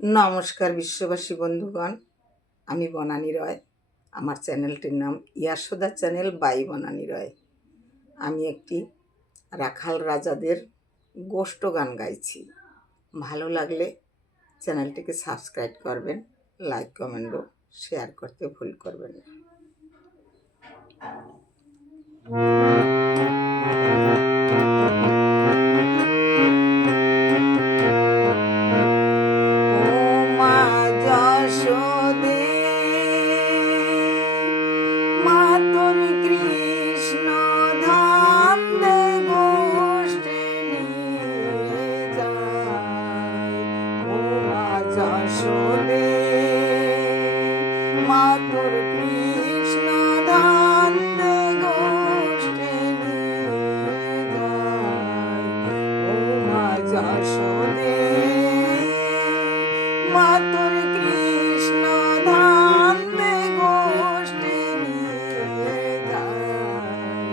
নমস্কার বিশ্ববাসী বন্ধুগণ, আমি বনানী রয়। আমার চ্যানেলটির নাম ইয়াশোদা চ্যানেল বাই বনানী রয়। আমি একটি রাখাল রাজাদের গোষ্ঠ গান গাইছি। ভালো লাগলে চ্যানেলটিকে সাবস্ক্রাইব করবেন, লাইক কমেন্ট ও শেয়ার করতে ভুল করবেন না। যশোদে মা তোর কৃষ্ণ ধাম দে গোষ্ঠে নিয়ে যায়। ও মা যশোদে মা তোর কৃষ্ণ ধাম দে গোষ্ঠে নিয়ে যায়।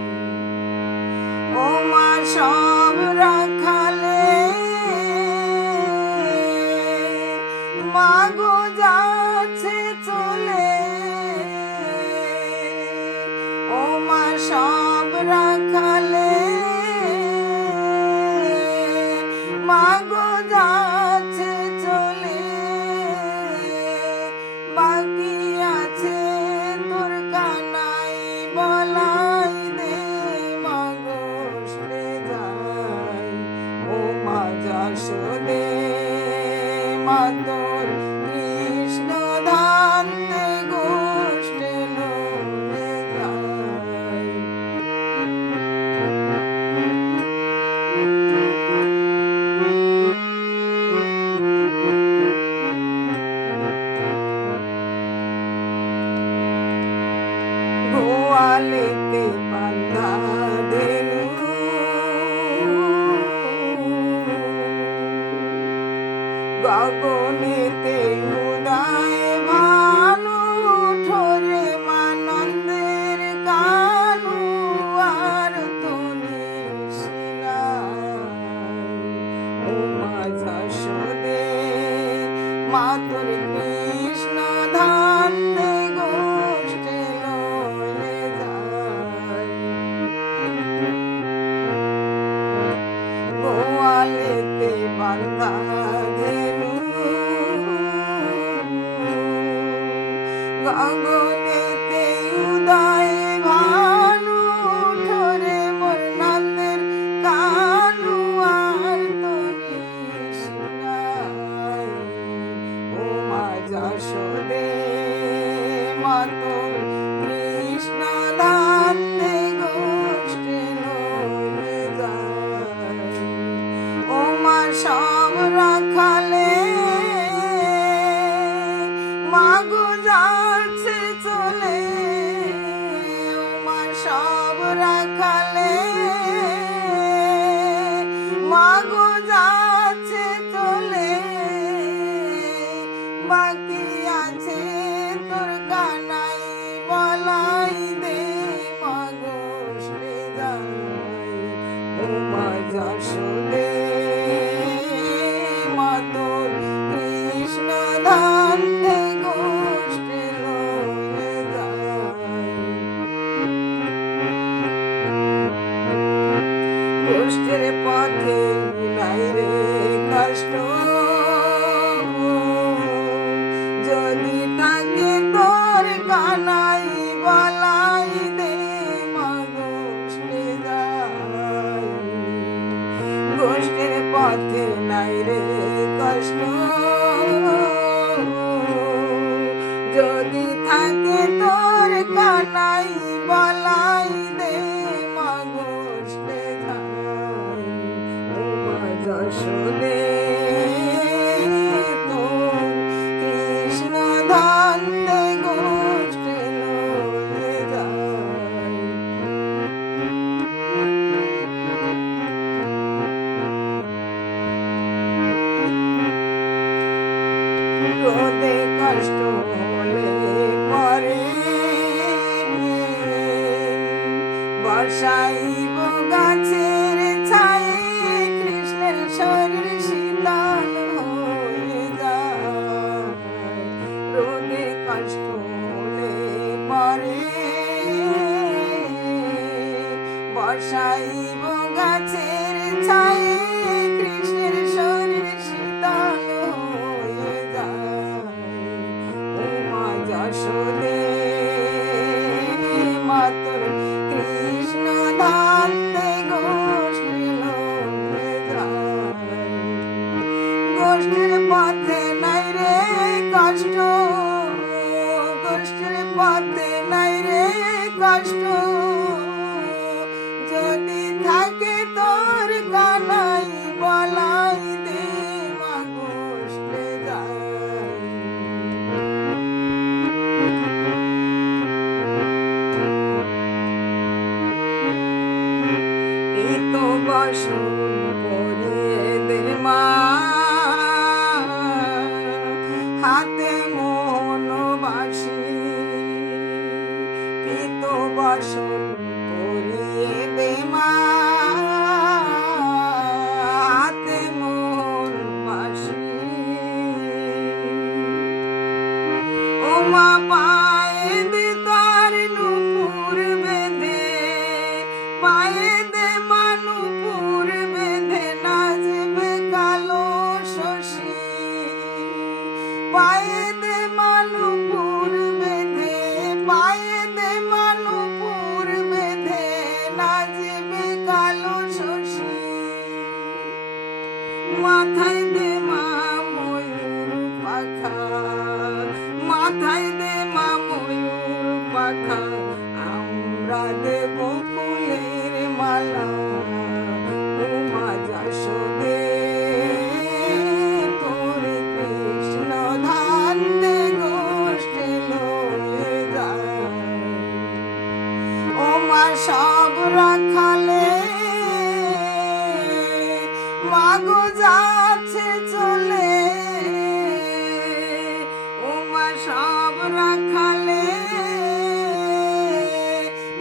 ও মা সব রাখালে মাগো যাচ্ছে চলে। ও মা সব রাখালে মাগো যাচ্ছে চলে। বাকি আছে তোর কানাই বলাই দে মাগো সে যায়। ও মা যশোদে মা তোর কৃষ্ণ ধাম দে গোষ্ঠে লয়ে যায়। গোয়ালেতে বাঁধা ধেনু গগনেতে উদয় ভানু ঠোরে মানন্দের কানু আর তুমি ও মা যশোদে মা তোর কৃষ্ণ ধাম দে গোষ্ঠে লয়ে যায়। গোয়ালেতে বাঁধা ধেনু গগনেতে উদয় ভানু ঠোরে মোর নন্দের কানু আর তুমি শুনাই। ও মা যশোদে মা তোর কৃষ্ণ ধাম দে গোষ্ঠে লয়ে যায়। ও মা সব রাখালে মাগো যাচ্ছে চলে। ও মা সব রাখালে মাগো যাচ্ছে চলে। বাকি আছে তোর কানাই বলাই দে মাগো সে যায়। ও মা যশোদে মা তোর কৃষ্ণ ধাম দে গোষ্ঠে লয়ে যায়। গোষ্ঠের পথে নাই রে কষ্ট যদি থাকে তোর কানাই বলাই দে মাগো সে যায়। গোষ্ঠের পথে নাই রে কষ্ট যদি থাকে তোর কানাই বলাই দে মাগো সে যায়। ও মা যশোদে তোর কৃষ্ণ ধাম দে গোষ্ঠে লয়ে যায়। রোদে কষ্ট হলে পরে বসাইব গাছের ছায়ে কৃষ্ণের শরীর শীতল গোষ্ঠীর পথে নাই রে কষ্ট, গোষ্ঠীর পথে নাই রে কষ্ট, যদি থাকে তোর কানাই বলাই দে মা গোষ্ঠে যায়। পিত বসন করিয়ে দে মা, হাতে মোহন বাসি, পিত বসন করিয়ে দে মা, হাতে মোহন বাসি। ও মা পায়ে দে তার নুপুর বেঁধে, পায়ে দে মা নুপুর বেঁধে নাচবে কালো শশী, পায়ে দে মা নুপুর বেঁধে, পায়ে দে মা নুপুর বেঁধে নাচবে কালো শশী। মাথায় দে মা ময়ূর পাখা, মাথায় দে মা ময়ূর পাখা, আমরা দেব ফুলের মালা। ও মা যশোদে তোর কৃষ্ণ ধান দে গোষ্ঠে লয়ে যায়। ও মা সব রাখালে মাগো যাচ্ছে চলে, ও মা সব রাখালে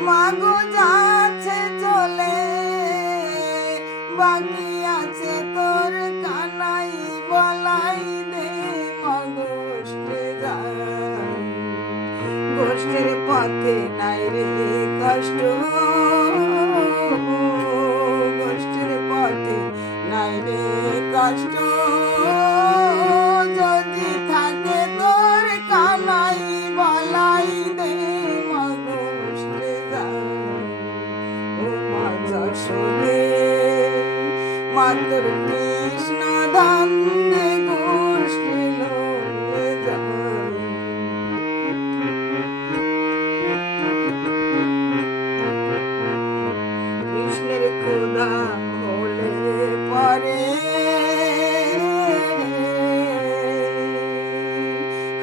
মাগো যাচ্ছে চলে, বাকি আছে তোর কানাই বলাই দে মা গোষ্ঠে যায়। গোষ্ঠের পথে নাই রে কষ্ট, গোষ্ঠের পথে নাই রে কষ্ট, যদি থাকে তোর কানাই বলাই দে মা গোষ্ঠে যায়। ও মা যশোদে মা তোর কৃষ্ণ ধান দে গোষ্ঠে লয়ে যায়। কৃষ্ণের ক্ষুধা হলে পরে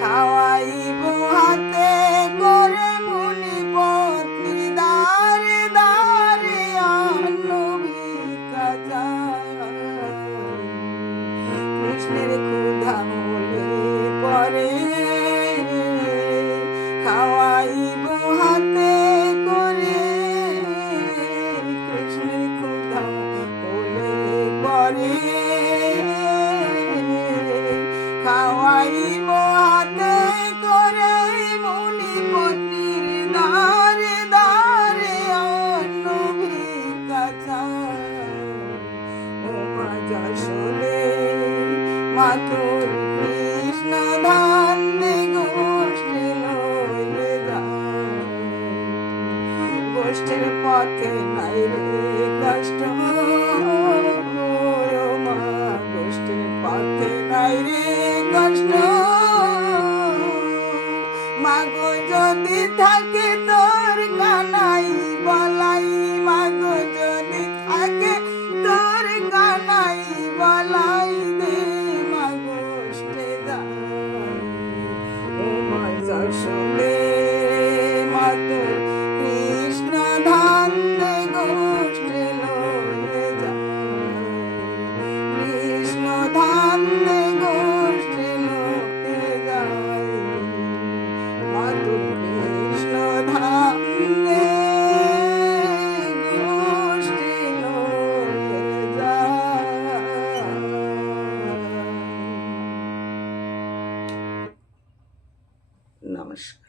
খাওয়াইব হাতে করে মুনি পত্নী, দারে দারে অন্ন ভিক্ষা চায়। কৃষ্ণের ক্ষুধা হলে পরে খাওয়াইব হাতে করে, কৃষ্ণের ক্ষুধা হলে পরে খাওয়াইব হাতে করে মুনি পত্নীর, দারে দারে অন্ন ভিক্ষা চায়। ও মা যশোদে মা তোর কৃষ্ণ ধান দে গোষ্ঠে লয়ে যায়। গোষ্ঠের পথে নাই রে কষ্ট, ও মা গোষ্ঠের পথে নাই রে কষ্ট, মাগো যদি থাকে তোর কানাই বলাই, মাগো যদি থাকে তোর কানাই বলাই দে মা গোষ্ঠে যায়। ও মা যশোদে মা তোর কৃষ্ণ ধান দে গোষ্ঠে লয়ে যায়। কৃষ্ণ ধান দে গোষ্ঠে লয়ে যায়, মা তোর কৃষ্ণ ধান দে গোষ্ঠে লয়ে যায়। নমস্কার।